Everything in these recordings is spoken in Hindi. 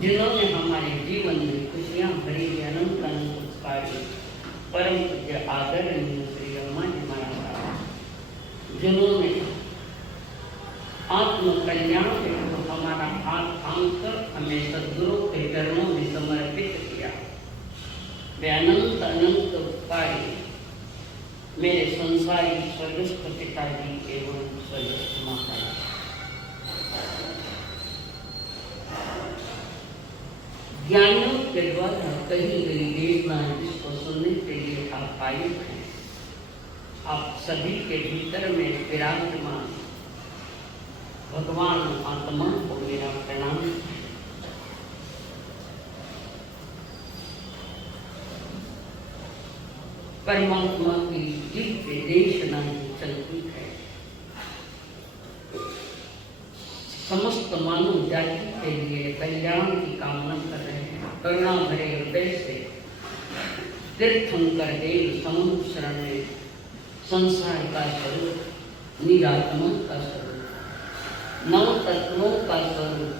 जिन्होंने हमारे जीवन में खुशियां भरी अनंत अनंत उत्पादी परम पूज्य आदरणीय श्री अम्मा जी महाराज, जिन्होंने आत्म कल्याण के हमारा हाथ थाम कर हमें सद्गुरु के चरणों में समर्पित किया। वे अनंत अनंत उत्पादी मेरे संसारी स्वर्गस्थ पिताजी एवं स्वर्गस्थ माता जी, ज्ञानियों के द्वारा कही गई देशना जिसको सुनने के लिए आप आए हैं, आप सभी के भीतर में विराजमान भगवान आत्मा को मेरा प्रणाम। परमात्मा की दिव्य देशना चलती है। समस्त मानव जाति के लिए कल्याण की कामना कर रहे हैं। करुणा भरे हृदय से तीर्थंकर देव समुद्र शरण में संसार का स्वरूप, निरात्मा का स्वरूप, नौ तत्वों का स्वरूप,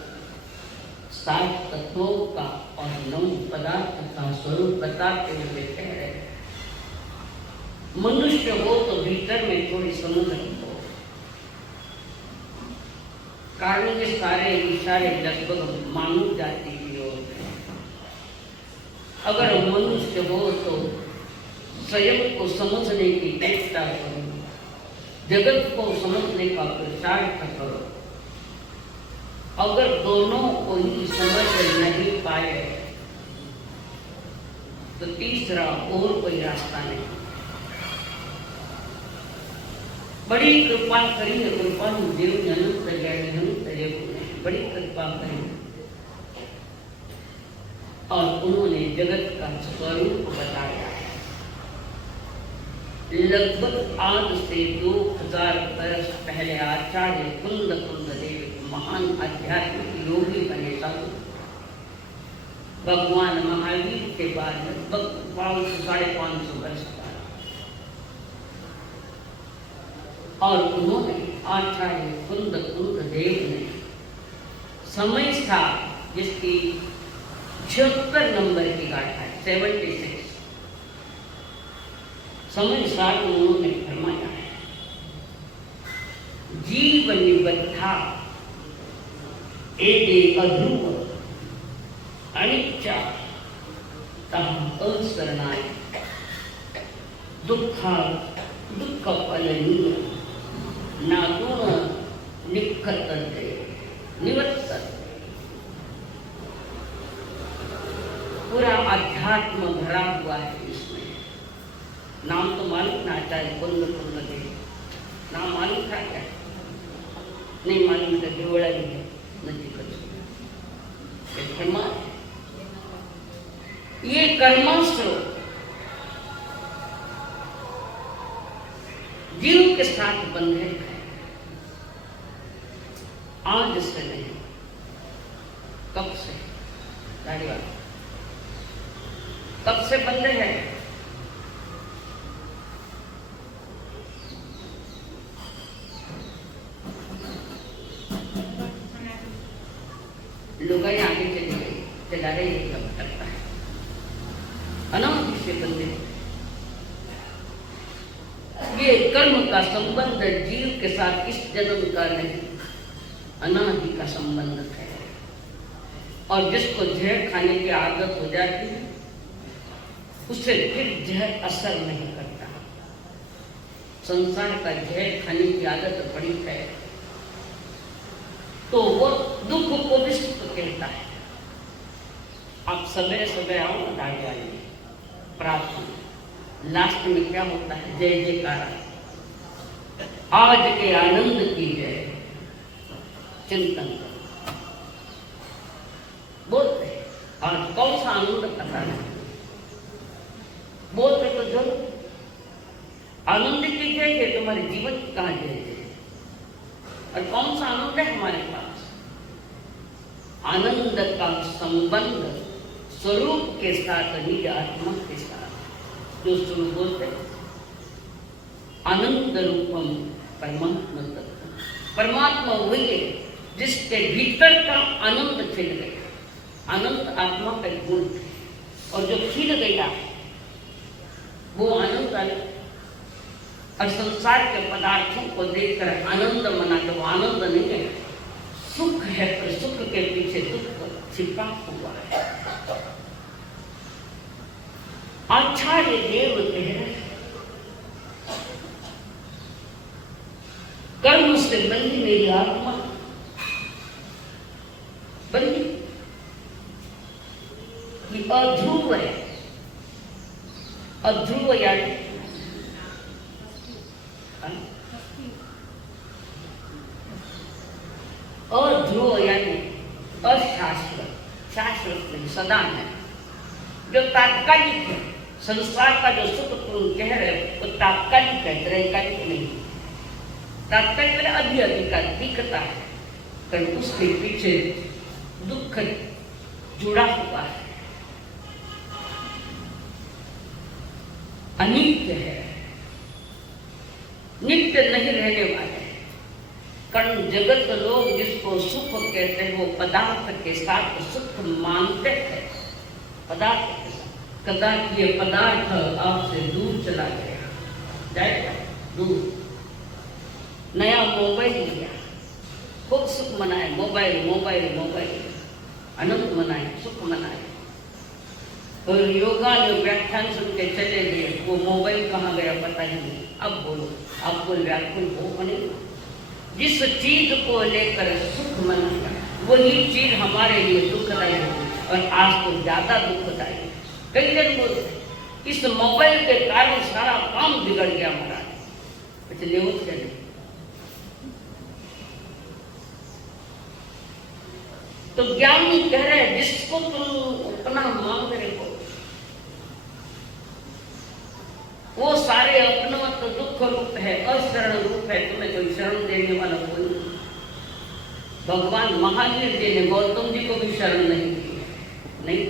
7 तत्वों का और 9 पदार्थ का स्वरूप बताते हुए कह रहे हैं, मनुष्य हो तो भीतर में थोड़ी समझ रखो, कारण ये सारे इशारे लगभग मानव जाति की ओर है। अगर मनुष्य हो तो स्वयं को समझने की चेष्टा करो, जगत को समझने का पुरुषार्थ करो। अगर दोनों को ही समझ नहीं पाए तो तीसरा और कोई रास्ता नहीं। बड़ी कृपा करी है, कृपा देव अनंत जय, बड़ी कृपा करी और उन्होंने जगत का स्वरूप बताया। लगभग आज से 2000 वर्ष पहले आचार्य कुंद देव महान आध्यात्मिक योगी बने साधु, भगवान महावीर के बाद लगभग 500-550 वर्ष बाद, और उन्होंने आचार्य कुंद देव ने समय था जिसकी 76 नंबर की गाथा है, 76 समय साथ उन्होंने फरमाया है, जीव निबद्धा एदे अध्रुव अनिच्चा तह असरणाय दुख फलनीय नागुण निखतते निवर्तते। पूरा अध्यात्म भरा हुआ है इसमें। नाम तो मालूम ना, आचार्य कुंद देव नाम मालूम था क्या? नहीं मालूम था, जोड़ा ही है नदी का। ये कर्मास्त्र जीव के साथ बंधे है, आज से नहीं, कब से? कब से बंधे हैं? लुगाई आगे चली गई, चला रही है, कब तक है अनादि से बंधे। ये कर्म का संबंध जीव के साथ इस जन्म का नहीं, अनादि का संबंध है। और जिसको जहर खाने की आदत हो जाती है उसे फिर जहर असर नहीं करता। संसार का जहर खाने की आदत पड़ी है तो वो दुख को भी सुख कहता है। आप सवेरे सवेरे आओ ना दाढ़ी आएंगे, प्रार्थना लास्ट में क्या होता है? जय जयकार, आज के आनंद की जय, चिंतन बोलते आज कौन सा आनंद पता नहीं, बोलते तो जरूर आनंद की जय है। तुम्हारे जीवन की कहाँ जय है? और कौन सा आनंद है हमारे पास? आनंद का संबंध स्वरूप के साथ, निज आत्मा के साथ। जो स्वरूप बोलते आनंद रूपम परमात्मा तत्व, परमात्मा वही है जिसके भीतर का आनंद खिल गया। आनंद आत्मा का गुण है और जो खिल गया वो आनंद अलग। और संसार के पदार्थों को देखकर आनंद मना तो आनंद नहीं है, सुख है, पर सुख के पीछे दुख छिपा हुआ है। आचार्य देव कह रहे कर्म से बंधी मेरी आत्मा, बंधी ये अध्रुव है। अध्रुव यानी अध्रुव यानी अशाश्वत, शाश्वत नहीं, सदा है, जो तात्कालिक है। संसार का जो सुख तुम कह रहे हो वो तात्कालिक है, त्रैकालिक नहीं। तात्कालिक मैंने अभी अभी का दिखता है, पर उसके पीछे दुख जुड़ा हुआ है, अनित्य है। नित्य नहीं रहने वाले। कारण जगत लोग जिसको सुख कहते हैं वो पदार्थ के साथ सुख मानते हैं। पदार्थ के साथ कदाच ये पदार्थ आपसे दूर चला गया, जाएगा दूर। नया मोबाइल लिया, खूब सुख मनाए, मोबाइल मोबाइल मोबाइल, आनंद मनाए, सुख मनाए। और योगा जो व्याख्यान सुन के चले गए, वो मोबाइल कहाँ गया पता ही नहीं। अब बोलो, आपको व्याकुल हो बने। जिस चीज को लेकर सुख मनाया वही चीज हमारे लिए दुखदायी होगी, और आज तो ज्यादा दुखदायी है। कई जन बोलते इस मोबाइल के कारण सारा काम बिगड़ गया हमारा, पिछले हो चले। तो ज्ञानी कह रहे हैं जिसको तुम अपना मांग रहे हो वो सारे अपनवत दुख रूप है, अशरण रूप है, तुम्हें कोई शरण देने वाला कोई नहीं। भगवान महावीर जी ने गौतम जी को भी शरण नहीं दी, नहीं।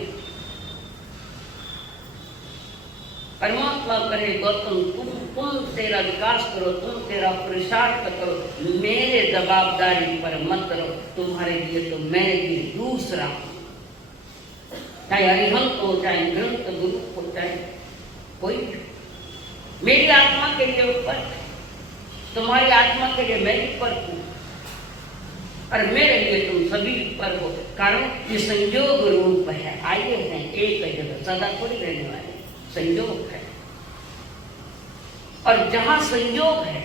परमात्मा कहे गौतम तुम तेरा विकास करो, तुम तेरा पुरुषार्थ करो, मेरे जवाबदारी पर मत रहो, तुम्हारे लिए तो मैं भी दूसरा हूं। चाहे अरिहंत हो, चाहे ग्रंथ गुरु हो, चाहे कोई मेरी आत्मा के लिए ऊपर, तुम्हारी आत्मा के लिए मैं ऊपर हूं, और मेरे लिए तुम सभी ऊपर हो। कारण ये संयोग रूप है, आए हैं एक जगह, सदा थोड़ी रहने वाले, संयोग है। और जहां संयोग है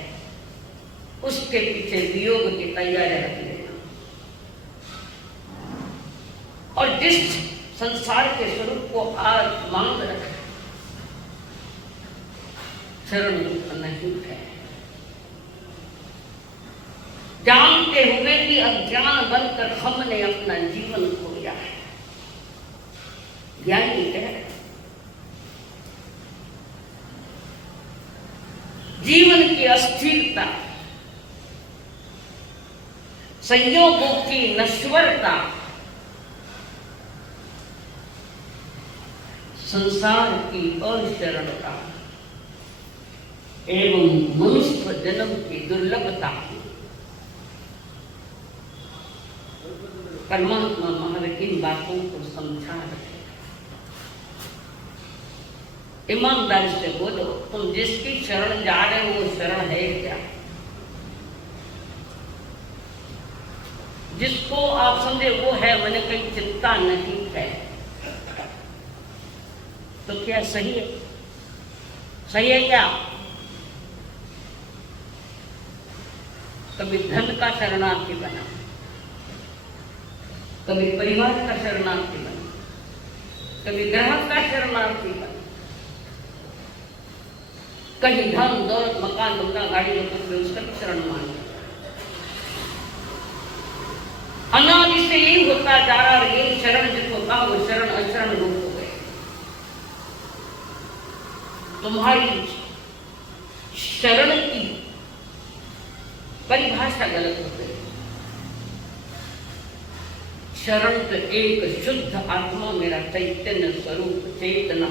उसके पीछे वियोग की तैयारी रख लेना। और जिस संसार के स्वरूप को आज मांग रखे शरण नहीं है, जानते हुए भी अज्ञान बनकर हमने अपना जीवन खोया है। ज्ञानी कह रहे जीवन की अस्थिरता, संयोगों की नश्वरता, संसार की अशरणता एवं मनुष्य जन्म की दुर्लभता परमात्मा महावीर इन बातों को समझा रहे। ईमानदारी से बोलो, तुम जिसकी शरण जा रहे हो वो शरण है क्या? जिसको आप समझे वो है, मैंने कहीं चिंता नहीं है, तो क्या सही है? सही है क्या? कभी धन का शरणार्थी बना, कभी परिवार का शरणार्थी बना, कभी ग्राहक का शरणार्थी बना, कहीं धन दौलत मकान बंगला गाड़ी उसका भी शरण मान। अनादि से यही होता जा रहा, और यही शरण जिसको कहा वो शरण अशरण रूप हो गए। तुम्हारी शरण की परिभाषा गलत हो गई। शरण तो एक शुद्ध आत्मा, मेरा चैतन्य स्वरूप, चेतना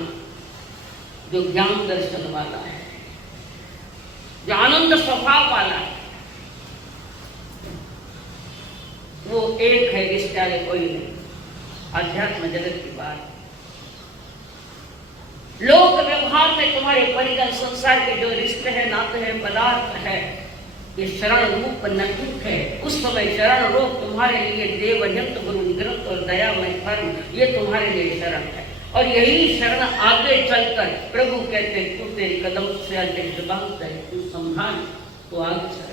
जो ज्ञान दर्शन वाला है, जो आनंद स्वभाव वाला है, वो एक है, इसके आगे कोई नहीं। अध्यात्म जगत की बात, लोक व्यवहार में तुम्हारे परिजन संसार के जो रिश्ते हैं, नाते हैं, पदार्थ है, ये शरण रूप नहीं है। उस समय शरण रूप तुम्हारे लिए देवयंत गुरु ग्रंथ और दयामय कर्म, ये तुम्हारे लिए शरण है। और यही शरण आगे चलकर प्रभु कहते तू तेरे कदम से है, तू संभाल तो आगे चल।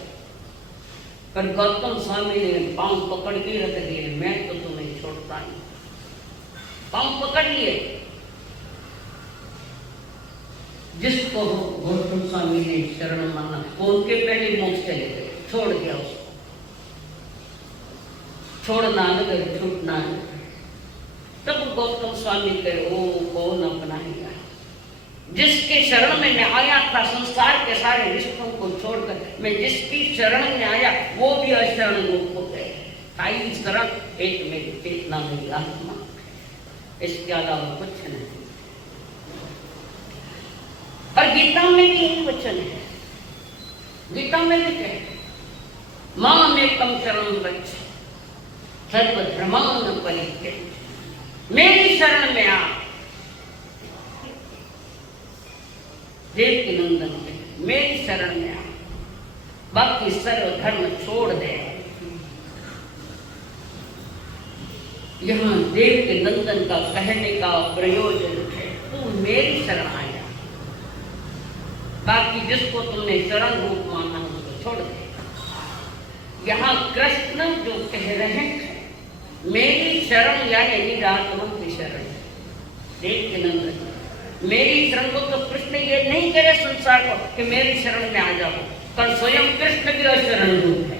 पर गौतम स्वामी ने पांव पकड़ के रख दिए, मैं तो तुम्हें छोड़ता नहीं। पांव पकड़ लिए, जिसको गौतम स्वामी ने शरण माना वो उनके पहले मोक्ष चले गए, छोड़ दिया उसको। छोड़ना नगर छूटना नगर। तब गौतम स्वामी कहे ओ कौन अपनाएगा? जिसके शरण में मैं आया था, संसार के सारे रिश्तों को छोड़कर मैं जिसकी शरण में आया वो भी अशरण रूप हो गए। आई शरण एक मेरी चेतना, मेरी आत्मा, इसके अलावा कुछ नहीं। और गीता में भी यही वचन है, गीता में लिखे मामेकं शरणं व्रज सर्वधर्मान् परित्यज्य, मेरी शरण में आ। देवकी नंदन के मेरी शरण में आ, बाकी सर्व धर्म छोड़ दे। यहाँ देवकी नंदन का कहने का प्रयोजन है, तू मेरी शरण आ जा, बाकी जिसको तुमने शरण रूप माना उसको छोड़ दे। यहाँ कृष्ण जो कह रहे हैं मेरी शरण यानी निरात्मक की शरण। देवकी नंदन मेरी शरण को तो कृष्ण ये नहीं करे संसार को कि मेरी शरण में आ जाओ, पर स्वयं कृष्ण भी शरण रूप है।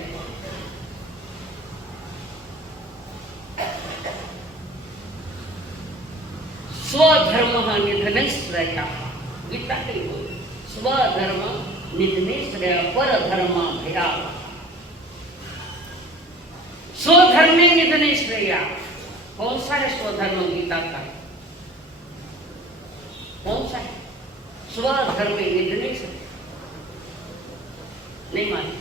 स्वधर्म निधनश्रया, गीता की बोल, स्वधर्म निधनश्रया पर धर्माभया। स्वधर्म निधनश्रया, कौन सा है स्वधर्म गीता का? कौन सा है? स्वधर्म निधनश्रया नहीं माने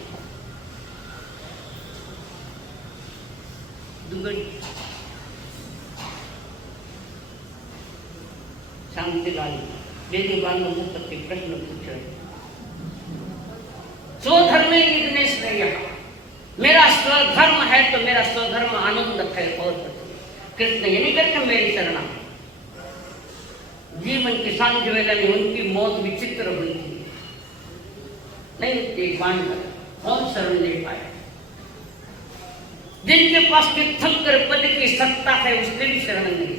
दुगड़ी शांति लाली देवी बाल मुख करके प्रश्न पूछ रहे। स्वधर्म निधनश्रया, मेरा स्वधर्म है तो मेरा स्वधर्म आनंद है। और कृष्ण ये नहीं कहते मेरी शरण। जीवन की सांझ वेला में उनकी मौत विचित्र हुई थी, नहीं एक बांधकर कौन शरण ले पाया। जिनके पास तीर्थंकर पद की सत्ता है उसने भी शरण नहीं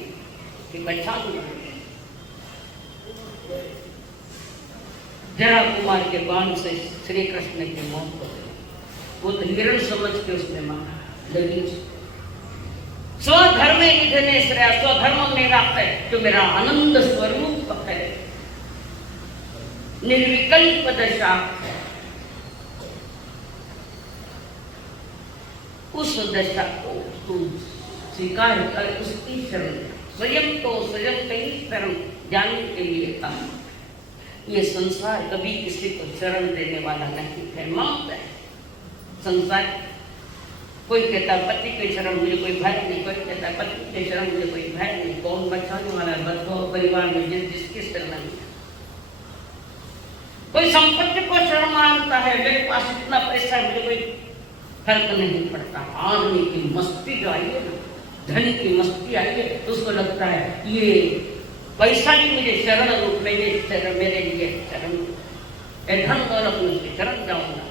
कि बचा दूंगा। जरा कुमार के बाण से श्री कृष्ण की मौत हो गई, वो तो हिरण समझ के उसने मारा। लगी स्वधर्म निधने श्रेय, स्वधर्म मेरा है जो मेरा आनंद स्वरूप है, निर्विकल्प दशा है। उस दशा को तू स्वीकार कर, उसकी शरण स्वयं तो स्वयं कई शरण जानने के लिए कहा। ये संसार कभी किसी को शरण देने वाला नहीं है, मौत है संसार। कोई कहता पति के शरण मुझे कोई भय नहीं, कोई कहता पति के शरण मुझे कोई भय नहीं। कौन बचाने वाला है? बस परिवार में जिसकी शरण नहीं। कोई संपत्ति को शरण मानता है, मेरे पास इतना पैसा है मुझे कोई फर्क नहीं पड़ता। आदमी की मस्ती जो आई है ना, धन की मस्ती आई है, तो उसको लगता है ये पैसा भी मुझे शरण रूप में, ये शरण मेरे लिए शरण, धन दौलत में उसके शरण जाऊंगा।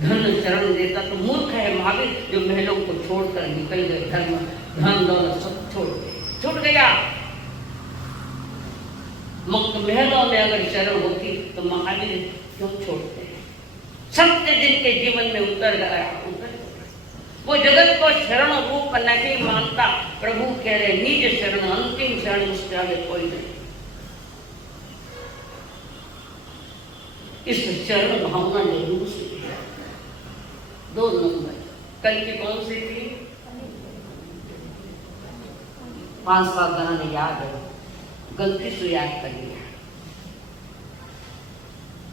धन शरण देता तो मूर्ख है महावीर जो महलों को छोड़कर निकल गए। धर्म धन दौलत सब छूट गया। मुक्त महलों में अगर शरण होती तो महावीर क्यों छोड़ते? सत्य जिनके जीवन में उतर गया, वो जगत को शरण रूप नहीं मानता। प्रभु कह रहे निज शरण, अंतिम शरण, उससे आगे कोई नहीं। इस शरण भावना जरूर से 2 नंबर कल की कौन सी थी? 5-7 गाने याद है, गलती से याद कर लिया।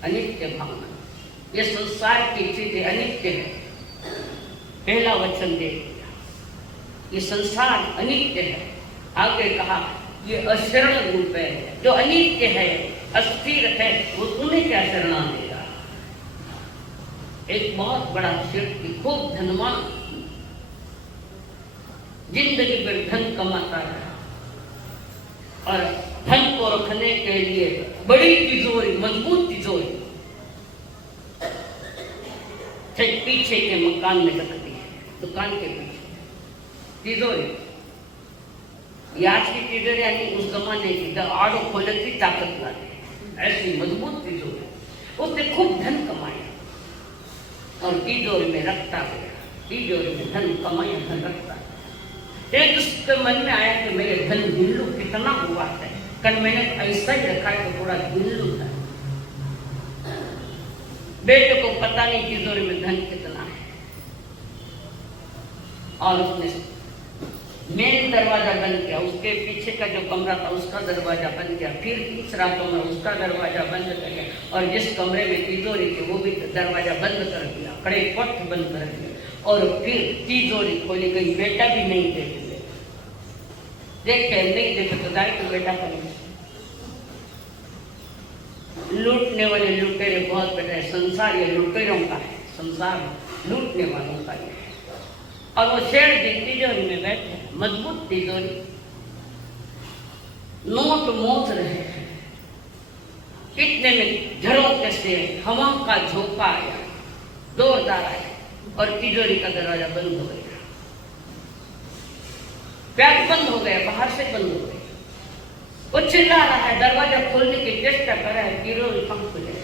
अनित्य भावना, ये संसार की चीजें अनित्य है। पहला वचन दे दिया, ये संसार अनित्य है। आगे कहा ये अशरण रूप है, जो अनित्य है, अस्थिर है, वो तुम्हें क्या शरणा देगा। एक बहुत बड़ा व्यक्ति, खूब धनवान, जिंदगी भर धन कमाता है और धन को रखने के लिए बड़ी तिजोरी, मजबूत तिजोरी पीछे के मकान में रख दी है, दुकान के पीछे तिजोरी। आज की तिजोरी यानी उस जमाने की आड़ो खोले की ताकत लाती, ऐसी मजबूत तिजोरी। उसने खूब धन कमाया और तिजोरी में रखता गया, तिजोरी में धन कमाया, धन रखता। एक उसके मन में आया कि मैं ये धन गिन लूं कितना हुआ है। कल मैंने ऐसा ही रखा है तो थोड़ा गिन लूं था। बेटे को पता नहीं तिजोरी में धन कितना है, और उसने मेन दरवाजा बंद किया, उसके पीछे का जो कमरा था उसका दरवाजा बंद किया, फिर तीसरा कमरा उसका दरवाजा बंद कर दिया, और जिस कमरे में तिजोरी थी वो भी दरवाजा बंद कर दिया, कड़े पट बंद कर दिया, और फिर तिजोरी खोली गई। बेटा भी नहीं देखे, देखे नहीं देखे तो गाय को बेटा का नहीं। लूटने वाले लुटेरे बहुत बेटा, संसार ये लुटेरों का है, संसार लूटने वालों का है। और वो शेर जी तिजोरी में बैठे, मजबूत तिजोरी, नोट मोच रहे हैं। इतने में झरोखे से हवा का झोंका आया, जोरदार आया, और तिजोरी का दरवाजा बंद हो गया। पैक बंद हो गया, बाहर से बंद हो गया। वो चिल्ला रहा है, दरवाजा खोलने की चेष्टा कर रहा है, तिजोरी कहाँ खुले।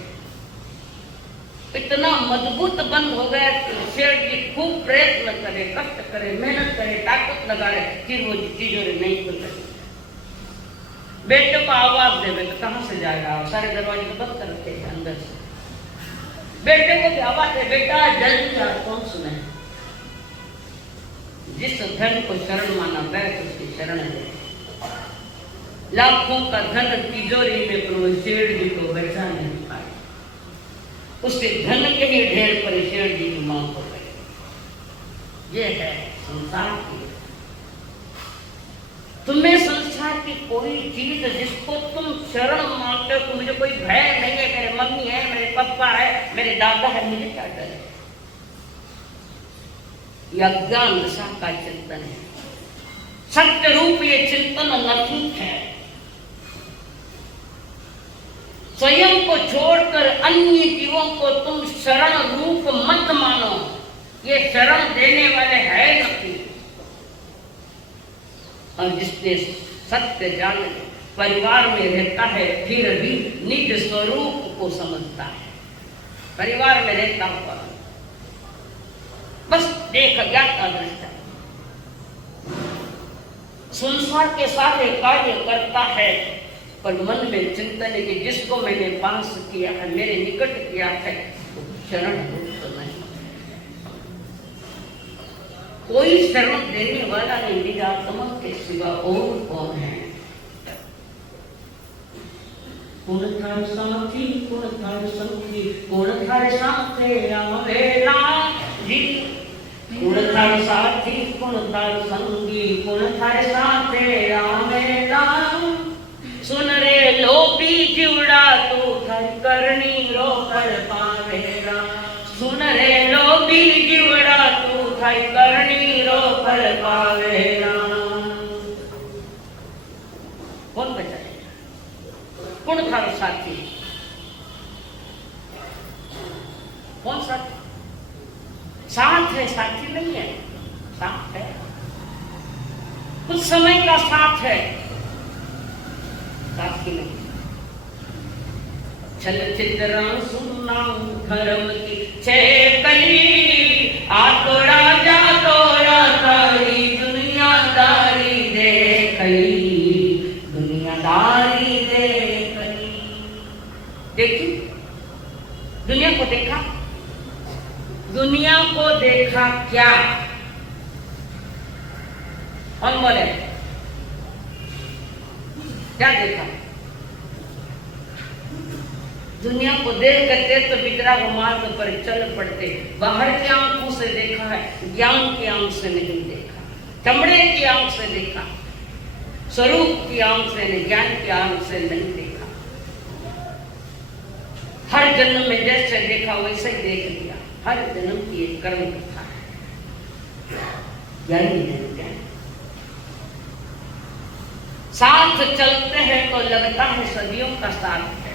इतना मजबूत बंद हो गया कि शेर जी खूब प्रयत्न करे, कष्ट करे, मेहनत करे, ताकत लगाए, फिर वो तिजोरी नहीं खुल रही। बेटे को आवाज देवे तो कहाँ से जाएगा, सारे दरवाजे तो बंद कर रखे हैं अंदर से। बेटे को भी आवाज दे, बेटा जल्दी आ, कौन सुने। जिस धन को शरण माना बैठ उसकी शरण है। लाखों का धन तिजोरी में, पर शेर जी को बैठा नहीं पाया। उसके धन के ही ढेर पर शेर जी की मौत हो गई। ये है संसार की। तुम्हें संसार की कोई चीज जिसको तुम शरण मानते हो, मुझे कोई भय नहीं है, मेरे मम्मी है, मेरे पापा है, मेरे दादा है, मुझे क्या डर है। यह अज्ञान दशा का चिंतन है। सत्य रूप ये चिंतन नैतिक है। स्वयं को छोड़कर अन्य जीवों को तुम शरण रूप मत मानो, ये शरण देने वाले है नहीं। और जिसने सत्य जान परिवार में रहता है, फिर भी निज स्वरूप को समझता है। परिवार में रहता हुआ बस देख ज्ञाता दृष्टा, संसार के सारे कार्य करता है, पर मन में चिंतन है कि जिसको मैंने पास किया है, मेरे निकट किया है, वो शरण रूप नहीं। कोई शरण देने वाला नहीं, निरात्मा के सिवा और कौन है। कौन थारे साथी, कौन थारे संगी, कौन थारे साथे आवेला जी। कौन थारे साथी, कौन थारे संगी, कौन थारे साथे आवेला। सुन रे लोभी जीवड़ा तू थारी करनी रो कर पावेला। सुन रे लोभी जीवड़ा तू थारी करनी रो कर पावेला। कौन बचाएगा? कौन थारो साथी? कौन साथी? साथ है, साथी नहीं है, साथ है, कुछ समय का साथ है, साथी नहीं। छल चित्र सुनना धर्म की छेकली, आ तो राजा तोरा तारी दुनियादारी देखली, दुनियादारी देखली। देखी दुनिया को देखा, दुनिया को देखा क्या? कौन बोले क्या देखा? दुनिया को देख करते तो बिदरा मार्ग पर चल पड़ते। बाहर की आंखों से देखा है, ज्ञान की आंख से नहीं देखा, चमड़े की आंख से देखा, स्वरूप की आंख से नहीं, ज्ञान की आंख से नहीं देखा। हर जन्म में जैसे देखा वैसे ही देख लिया। हर जन्म की एक कर्म कथा है, ज्ञानी है ज्ञान। साथ चलते हैं तो लगता है सदियों का साथ है,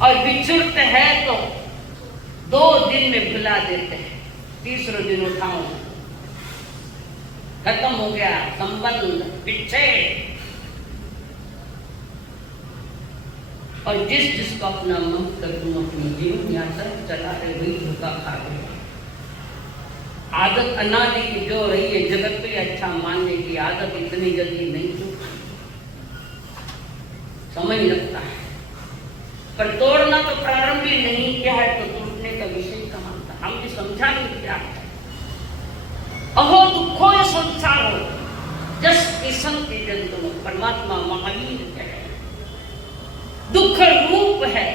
और बिछुड़ते हैं तो 2 दिन में भुला देते हैं, तीसरे दिन उठाओ, खत्म हो गया संबंध, पीछे। और जिसको अपना मन कर तुम अपनी जीवन यात्रा चला रहे, वही धोखा खा गए। आदत अनादि की जो रही है जगत पे अच्छा मानने की आदत इतनी जल्दी नहीं टूटती, समय लगता है। पर तोड़ना तो प्रारंभ ही नहीं किया है तो टूटने का विषय कहाँ था? हम भी समझा नहीं क्या है। अहो संसार हो, जस किशन के जंतु परमात्मा महावीर है, दुख रूप है।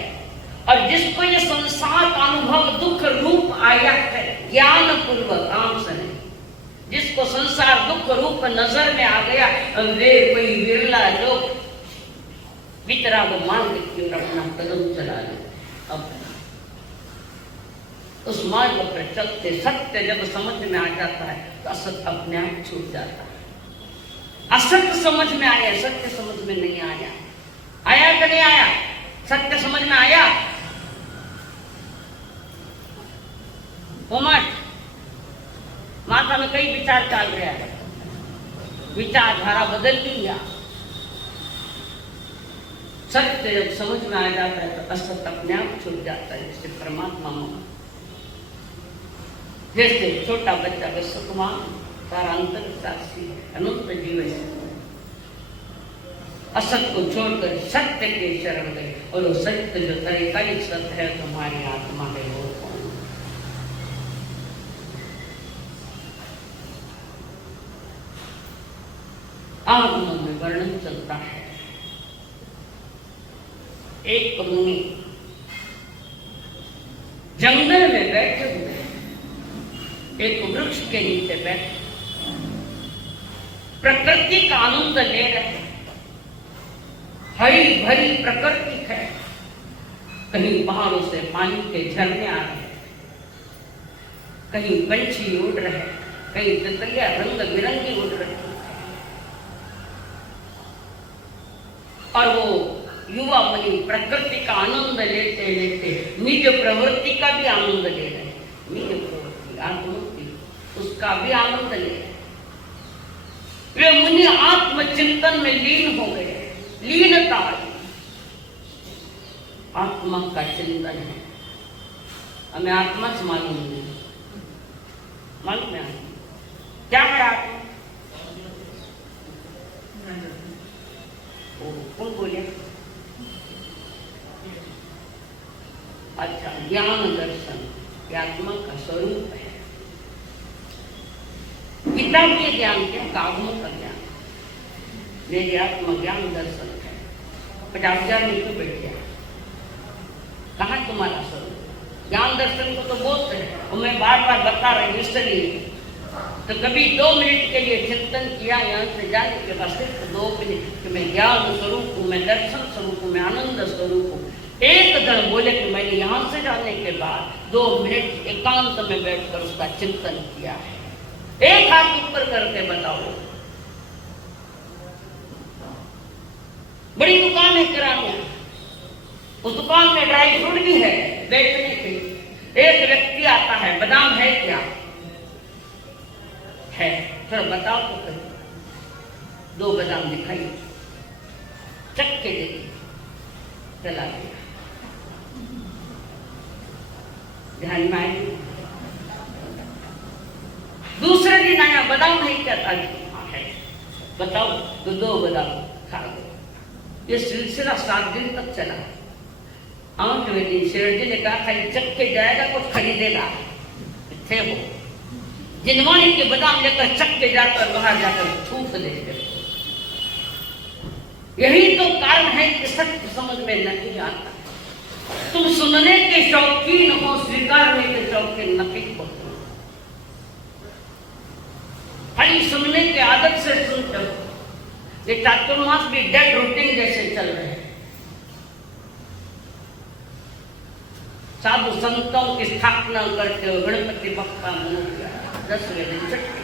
और जिसको ये संसार का अनुभव दुख रूप आया है, ज्ञान पूर्वक आंख से, जिसको संसार दुख रूप नजर में आ गया, वे कोई विरला लोग वितराग मार्ग की ओर अपना कदम चला ले। अब उस मार्ग पर चलते सत्य जब समझ में आ जाता है तो असत्य अपने आप छूट जाता है। असत्य समझ में आया, सत्य समझ में नहीं आया। आया कि नहीं आया? सत्य समझ में आया? माथा में कई विचार चल रहा है, विचारधारा बदल लिया। सत्य जब समझ में आ जाता है तो असत्य अपने आप छूट जाता है। जिससे परमात्मा में जैसे छोटा बच्चा विश्वकुमार तारांतर साक्षी अनंत जीवन असत को छोड़कर सत्य के शरण गए, और वो सत्य जो तरीकालिक सत्य है तुम्हारी आत्मा है, वो कौन? आगमों में वर्णन चलता है। एक मुनि जंगल में बैठे हुए, एक वृक्ष के नीचे बैठे प्रकृति का आनंद ले रहे। हरी भरी प्रकृति है, कहीं पहाड़ों से पानी के झरने आ रहे, कहीं पंछी उड़ रहे, कहीं तितलियां रंग बिरंगी उड़ रही। और वो युवा मुनि प्रकृति का आनंद लेते लेते निज प्रवृत्ति का भी आनंद ले रहे। निज प्रवृत्ति आत्मवृत्ति उसका भी आनंद ले रहे। वे मुनि आत्मचिंतन में लीन हो गए। लीनता आत्मा का चिंतन है। हमें आत्मा से मालूम नहीं, मालूम है क्या है आत्मा? कौन बोले? अच्छा, ज्ञान दर्शन आत्मा का स्वरूप है। किताब के ज्ञान क्या, कागजों का ज्ञान। मेरी आत्मा ज्ञान दर्शन है। 50,000 मिनट बैठ गया, कहाँ तुम्हारा स्वरूप? ज्ञान दर्शन को तो बोलते हैं, और मैं बार बार बता रही हूँ इसलिए। तो कभी 2 मिनट के लिए चिंतन किया यहाँ से जाने के बाद, सिर्फ 2 मिनट कि मैं ज्ञान स्वरूप हूँ, मैं दर्शन स्वरूप हूँ, मैं आनंद स्वरूप हूँ। एक जन बोले कि मैंने यहाँ से जाने के बाद 2 मिनट एकांत में बैठकर उसका चिंतन किया है। एक हाथ ऊपर करके बताओ। बड़ी दुकान है किराना, उस दुकान में ड्राई फ्रूट भी है बेचने के। एक व्यक्ति आता है, बादाम है क्या? है। चलो बताओ तो कहीं। 2 बादाम दिखाई, चक्के देखिए, चला गया। ध्यान में आए? दूसरे दिन आया, बादाम नहीं क्या? है। बताओ तो 2 बादाम खा गए। ये सिलसिला 7 दिन तक चला। 8वें दिन शेर जी ने कहा खाली चक्के जाएगा, कुछ खरीदेगा। थे वो जिनवानी के बादाम लेकर चक्के जाकर बाहर जाकर थूक देते। यही तो कारण है कि सत्य समझ में नहीं आता। तुम सुनने के शौकीन हो, स्वीकारने के शौकीन नहीं हो। खाली सुनने की आदत से सुनते हो। ये चातुर्मास भी डेड रूटीन जैसे चल रहे हैं। साधु संतों की स्थापना करते हो, गणपति बप्पा मोरया, 10वें दिन छुट्टी।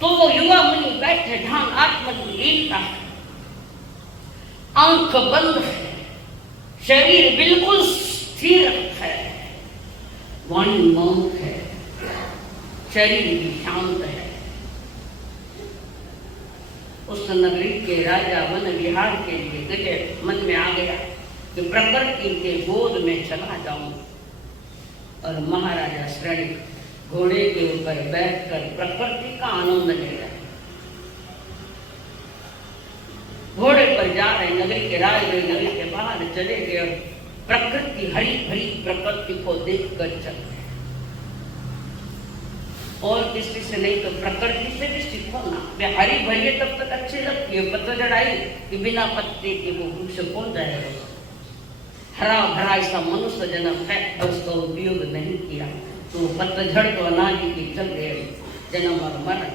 तो वो युवा मुनि बैठे, ध्यान आत्मलीनता है, आंख बंद है, शरीर बिल्कुल स्थिर है, वाणी मौन है, शरीर भी शांत है। उस नगरी के राजा वन विहार के लिए गए। मन में आ गया कि प्रकृति के गोद में चला जाऊं, और महाराजा श्रेणी घोड़े के ऊपर बैठकर प्रकृति का आनंद ले रहे। घोड़े पर जा रहे, नगरी के राज नगरी के बाहर चले गए, और प्रकृति हरी भरी प्रकृति को देखकर चल रहे। और किसी से नहीं तो प्रकृति से भी सीखो ना। वे हरी भरी तब तक अच्छी लगती है, पतझड़ आई कि बिना पत्ते के वो वृक्ष कौन जाएगा। हरा भरा ऐसा मनुष्य जन्म है और उसका उपयोग नहीं किया तो पतझड़ तो अनाज की चल गए, जन्म और मरण।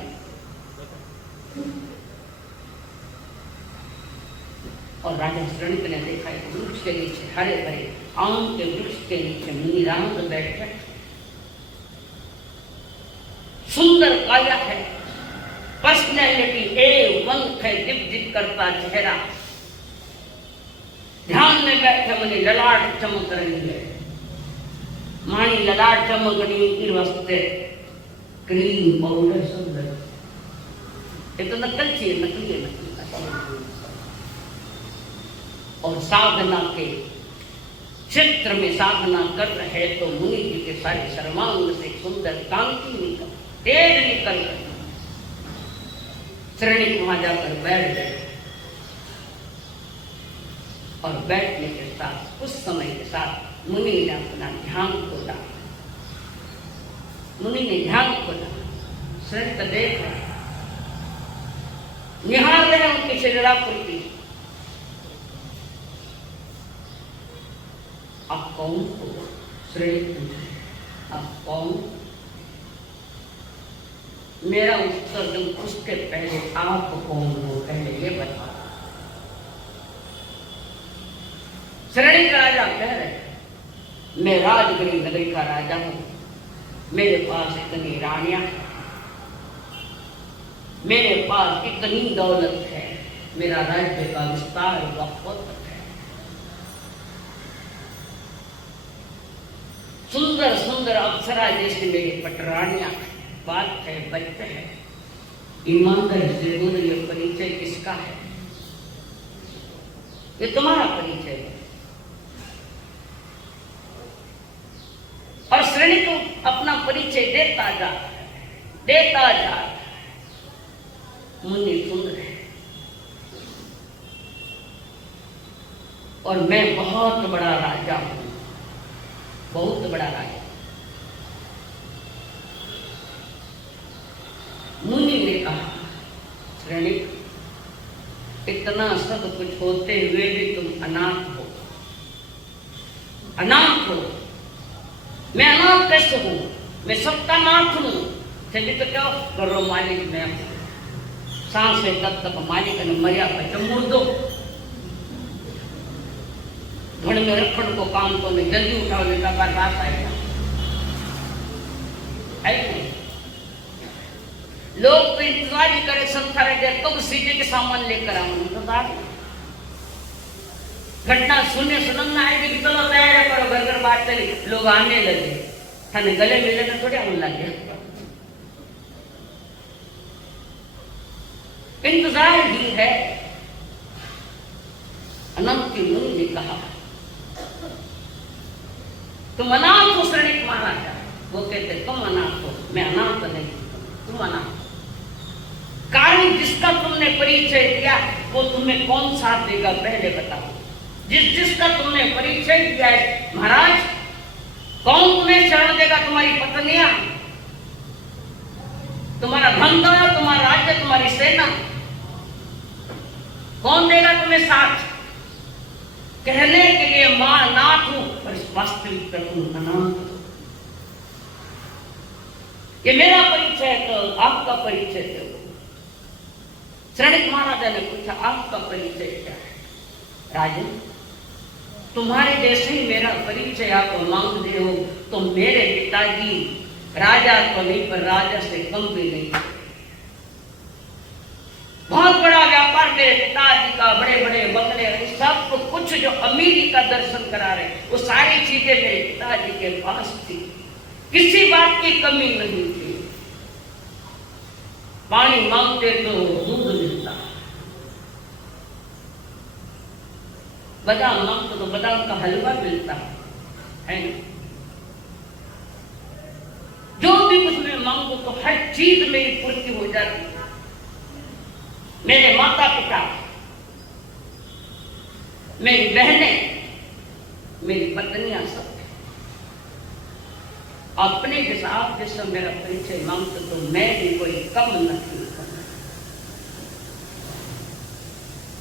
और राजा श्रृणिक ने देखा एक वृक्ष के नीचे, हरे भरे आम के वृक्ष के नीचे मुनि राम बैठे, सुंदर काया है, पर्सनैलिटी A1 है, दिप करता चेहरा, ध्यान में बैठे मुनि ललाट चमक रही है। मानी ललाट चमकनी की वास्ते क्रीम पाउडर सुंदर, ये तो नकल चाहिए, नकली है, नकली। और साधना के चित्र में साधना कर रहे तो मुनि जी के सारे सर्वांग से सुंदर कांति निकल, तेज निकल गई। श्रेणी वहां जाकर बैठ गए और बैठने के साथ कुछ समय के साथ मुनि ने अपना ध्यान खोला। मुनि ने ध्यान खोला, श्रेणी को देख रहे, निहार रहे उनकी शरीराकृति। आप कौन हो? श्रेणी पूछे, आप कौन? मेरा उत्तर दूं उसके पहले आप कौन हो, पहले ये बता। श्रेणी का राजा कह रहे, मैं राजगिरी नगरी का राजा हूं, मेरे पास इतनी रानियां, मेरे पास इतनी दौलत है, मेरा राज्य का विस्तार बहुत है, सुंदर सुंदर अप्सरा जैसे मेरी पटरानियां, बात है, बच्चे है। ईमानदारी से बोलो, ये परिचय किसका है? ये तुम्हारा परिचय है। और श्रेणी को अपना परिचय देता जा, देता जा। मुनि सुन रहे, और मैं बहुत बड़ा राजा हूं, बहुत बड़ा राजा। मुनि ने कहा, श्रेणी इतना सब कुछ होते हुए भी तुम अनाथ हो, अनाथ हो। मैं अनाथ कैसे हूं? मैं सबका नाथ हूं। चलिए तो क्या करो, मालिक मैं सांस है तब तक मालिक ने मरिया पर मुड़ दो, घर में रखड़ को काम को नहीं, जल्दी उठाओ लेता बर्बाद आएगा। लोग तो इंतजार ही करे, संसार देख तो सीधे के सामान लेकर आओ, इंतजार। घटना सुनने सुनना आएगी कि चलो तैयार करो, घर घर बात चली, लोग आने लगे, थाने गले मिले तो थोड़े आने लगे। इंतजार ही है। अनंत की मुनि ने कहा, तुम अनाथ हो श्रेणी महाराजा। वो कहते तुम अनाथ हो, मैं अनाथ नहीं, तुम अनाथ। कारण जिसका तुमने परिचय दिया वो तुम्हें कौन साथ देगा, पहले बताओ। जिसका तुमने परिचय दिया है महाराज, कौन तुम्हें शरण देगा? तुम्हारी पत्नियां, तुम्हारा धन दौलत, तुम्हारा राज्य, तुम्हारी सेना, कौन देगा तुम्हें साथ? कहने के लिए मां नाथ हूं, पर वास्तविक तुम अनाथ। ये मेरा परिचय है तो आपका परिचय दो। श्रेणी महाराजा ने पूछा, आपका परिचय क्या है? राजन, तुम्हारे जैसे ही मेरा परिचय आप मांगते हो तो मेरे पिताजी राजा तो नहीं पर राजा से कम भी नहीं, बहुत बड़ा व्यापार मेरे पिताजी का, बड़े बड़े बंगले, सब कुछ जो अमीरी का दर्शन करा रहे, वो सारी चीजें मेरे पिताजी के पास थी, किसी बात की कमी नहीं थी। पानी मांगते तो दूध मिलता, बादाम मांगते तो बादाम का हलवा मिलता है ना। जो भी कुछ मैं मांगू तो हर चीज मेरी पूर्ति हो जाती। मेरे माता पिता, मेरी बहनें, मेरी पत्नियां सब, अपने हिसाब जैसे मेरा परिचय मांगते तो मैं भी कोई कम नहीं करना।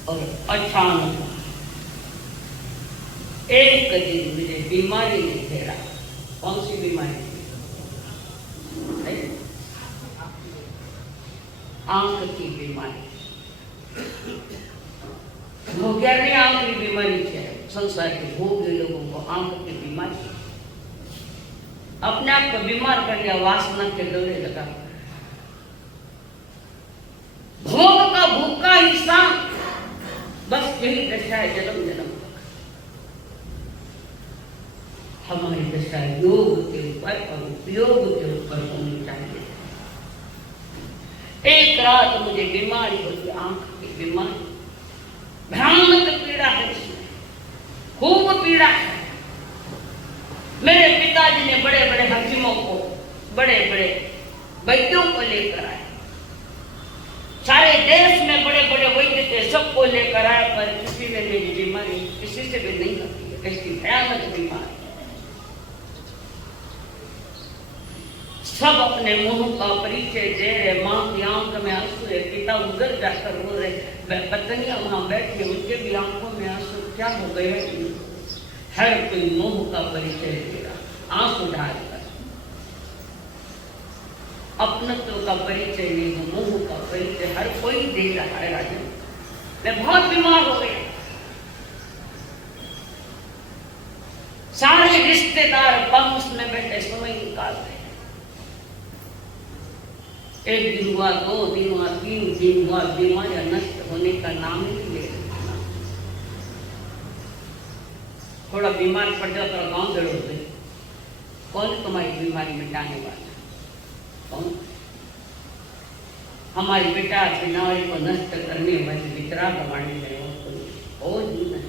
और अचानक एक दिन मुझे बीमारी ने घेरा। कौन सी बीमारी? आंख की बीमारी। भोग्यानी आंख की बीमारी है। संसार के भोग्य लोगों को आंख की बीमारी, अपने आप को बीमार कर लिया, वासना के दौरे लगा। भोग का भूखा इंसान, बस यही दशा है जन्म जन्म तक। हमारी दशा योग के ऊपर और उपयोग के ऊपर होनी चाहिए। एक रात मुझे बीमारी हुई, आंख की बीमारी, भयानक पीड़ा है इसमें, खूब पीड़ा है। मेरे पिताजी ने बड़े बड़े हकीमों को, बड़े बड़े वैद्यों को लेकर आए। सारे देश में बड़े बड़े वैद्य थे, सबको लेकर आए, पर किसी ने मेरी बीमारी किसी से भी नहीं होती है। ऐसी भयानक बीमारी। सब अपने मुंह का परिचय दे रहे, माँ की आंख में आंसू है, पिता उधर जाकर रो रहे, पत्नियां वहां बैठी, उनके भी आंखों में आंसू। क्या हो गया? हर कोई मुंह का परिचय दे रहा, आंसू ढालकर। अपनत्व का परिचय नहीं, मुंह का परिचय हर कोई दे रहा है। राजन, मैं बहुत बीमार हो गया। सारे रिश्तेदार पक्ष में बैठे समय निकाल रहे। एक दिन हुआ, 2 दिन हुआ, 3 दिन हुआ, बीमारियां नष्ट होने का नाम ही नहीं ले रही। थोड़ा बीमार पड़ जाओ तो गांव जड़ होते, कौन तुम्हारी बीमारी मिटाने वाला? कौन? हमारी बेटा बीमारी को नष्ट करने वाली वितरा गवाने गए और नहीं।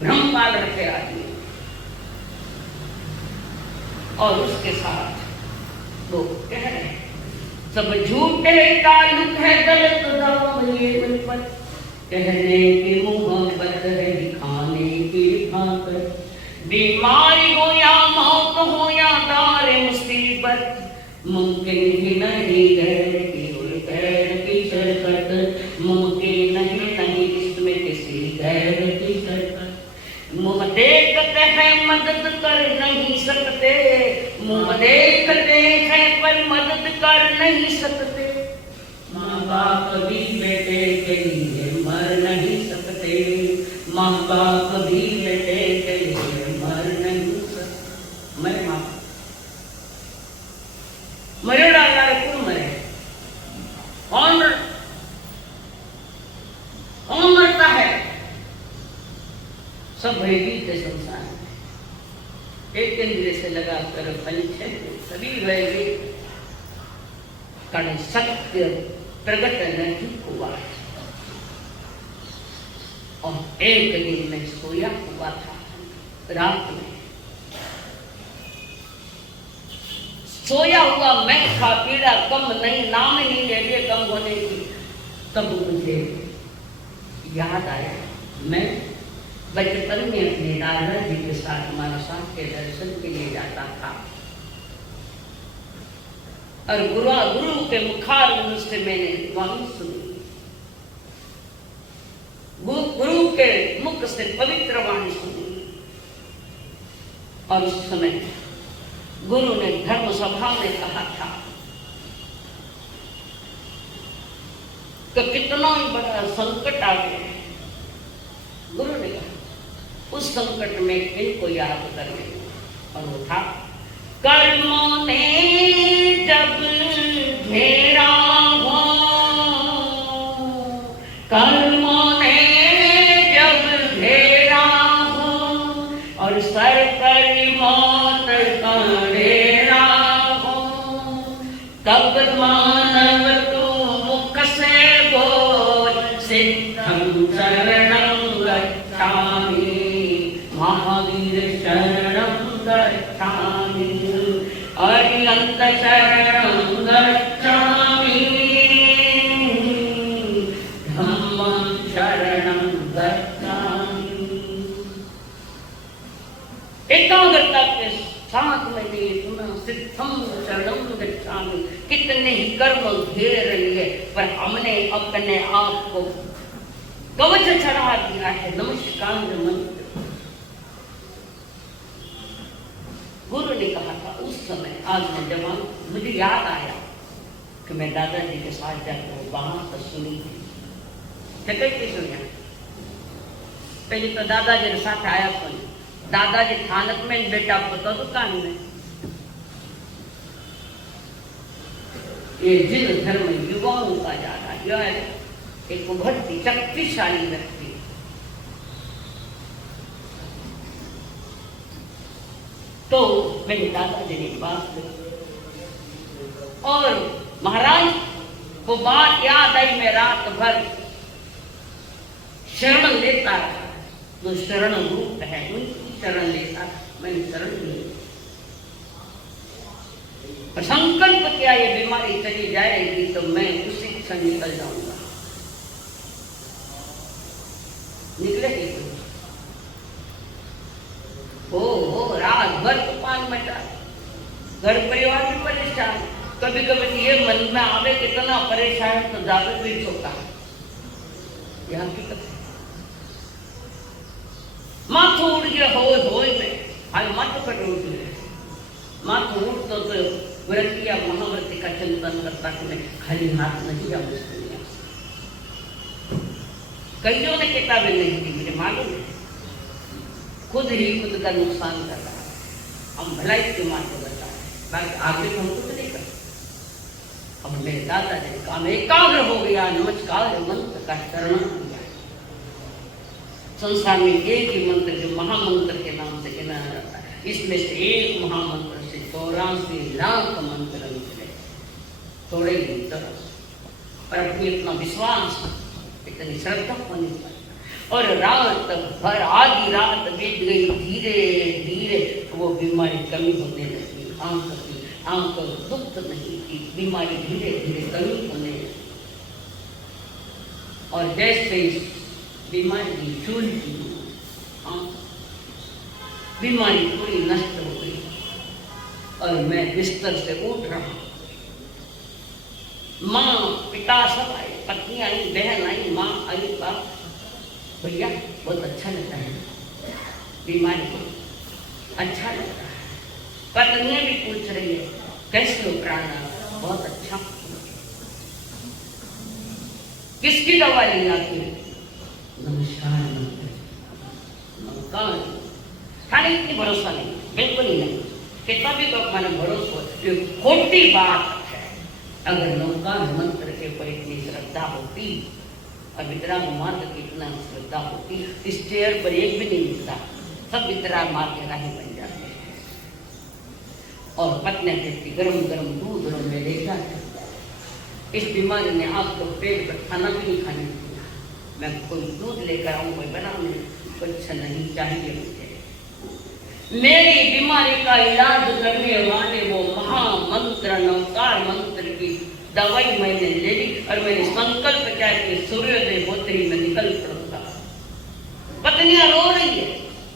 भ्रम पाल रखे आदमी, और उसके साथ लोग कह रहे हैं सब झूठे ताल्लुक है, गलत दाम ये मन पर, कहने की मोहब्बत है, दिखाने की भाकर। बीमारी हो या मौत हो या दार मुसीबत, मुमकिन ही नहीं गैर की शरकत, मुमकिन ही नहीं इसमें किसी गैर की शरकत। मुँह देखते हैं मदद कर नहीं सकते, मुँह देखते हैं पर मदद कर नहीं सकते। माँ बाप भी बेटे के लिए मर नहीं सकते, माँ बाप भी बेटे के लिए मर नहीं सकते। मरे माँ मरे डाला क्यों मरे? कौन मरता है? सब भयभीत है संसार में। एक इंद्रिय से लगाकर पंच सभी भयभीत, कारण सत्य प्रकट नहीं हुआ। और एक दिन मैं सोया हुआ था, रात में सोया हुआ मैं था, पीड़ा कम नहीं, नाम नहीं ले लिए कम होने की। तब मुझे याद आया, मैं बचपन में अपने दादाजी के साथ मानसा के दर्शन के लिए जाता था, और गुरु के मुखारविंद से मैंने वाणी सुनी। गुरु के मुख से पवित्र वाणी सुनी। और उस समय गुरु ने धर्म सभा में कहा था कि कितना ही बड़ा संकट आ गया। गुरु ने कहा उस संकट में इनको याद करने, और वो था कर्मों ने जब घेरा हो, कर्मों ने जब घेरा हो, और सर पर मौत का डेरा हो, तब मानव तू मुख से बोल सिद्धं शरणं गच्छामि, महावीर शरणं गच्छामि, अरिहंत शरणं गच्छामि, धम्मं शरणं गच्छामि। एकाग्रता के साथ मैंने ये सुना, सिद्धम शरणम गच्छामि, कितने ही कर्म घेर लिए पर हमने अपने आप को कवच चढ़ा दिया है नमस्कार मंत्र। गुरु ने कहा था उस समय, आज मैं जवान, मुझे याद आया कि मैं दादाजी के साथ जाकर वहां पर सुनी थी। कैसे सुनिया? पहले तो दादाजी के साथ आया कौन? दादाजी थानक में, बेटा पुत्र दुकान में। ये जिन धर्म युवाओं का ज्यादा यह है एक उभरती शक्तिशाली व्यक्ति। तो मेरे दादाजी ने बात की और महाराज को बात याद आई। मैं रात भर शरण लेता रहा, जो शरण रूप है उनकी शरण लेता, मैंने शरण ली। संकल्प किया ये बीमारी चली जाएगी तो मैं उसी क्षण निकल जाऊंगा। निकले हो रात भर तूफान मचा, घर परिवार भी परेशान। कभी कभी ये मन में आवे कितना परेशान तो ज्यादा भी होता है। यह हकीकत है। माथो उड़ गया होय में, आज माथो पर उड़ गया। माथो उड़ तो व्रतिया महाव्रति का चिंतन करता कि मैं खाली हाथ नहीं जाऊँ इस दुनिया। कईयों ने किताबें नहीं दी, मुझे मालूम है, खुद ही खुद का नुकसान कर रहा है। हम भलाई के मार्ग बता है, बाकी आगे तो हम कुछ नहीं करते। अब मेरे दादाजी ने काम एकाग्र हो गया, नमस्कार मंत्र का शरण किया। संसार में एक ही मंत्र जो महामंत्र के नाम से गिना जाता है, इसमें से एक महामंत्र से 84 लाख मंत्र निकले, थोड़े ही तरह पर अपनी इतना विश्वास, इतनी श्रद्धा होने पर। और रात भर आधी रात बीत गई, धीरे धीरे वो बीमारी कमी होने लगी। आंख दुख नहीं थी, बीमारी धीरे धीरे कमी होने लगी। और जैसे बीमारी चूल की बीमारी पूरी नष्ट हो गई और मैं बिस्तर से उठ रहा। माँ पिता सब आए, पत्नी आई, बहन आई, माँ आई, बाप। भैया बहुत अच्छा लगता है, बीमारी को अच्छा लगता है। पत्नियां भी पूछ रही है कैसे हो प्राणा? बहुत अच्छा। किसकी दवा ली आती है? नमस्कार खाने इतनी भरोसा नहीं, बिल्कुल ही नहीं। कितना भी तो मैंने भरोसा, खोटी बात है। अगर नमस्कार मंत्र के ऊपर इतनी श्रद्धा होती और वितराग मार्ग की इतना श्रद्धा होती, इस चेयर पर एक भी नहीं मिलता, सब वितराग मार्ग के राही बन जाते हैं। और पत्नी कहती गरम गरम दूध और में लेकर इस बीमारी ने आपको पेट पर खाना भी नहीं खाने दिया। मैं कोई दूध लेकर आऊँ, कोई बनाने, कुछ नहीं चाहिए मुझे। मेरी बीमारी का इलाज करने वाले वो महामंत्र नमस्कार मंत्र की दवाई मैंने ले ली और मैंने संकल्प किया कि सूर्योदय होते ही मैं निकल पड़ूंगा। पत्नियां रो रही है,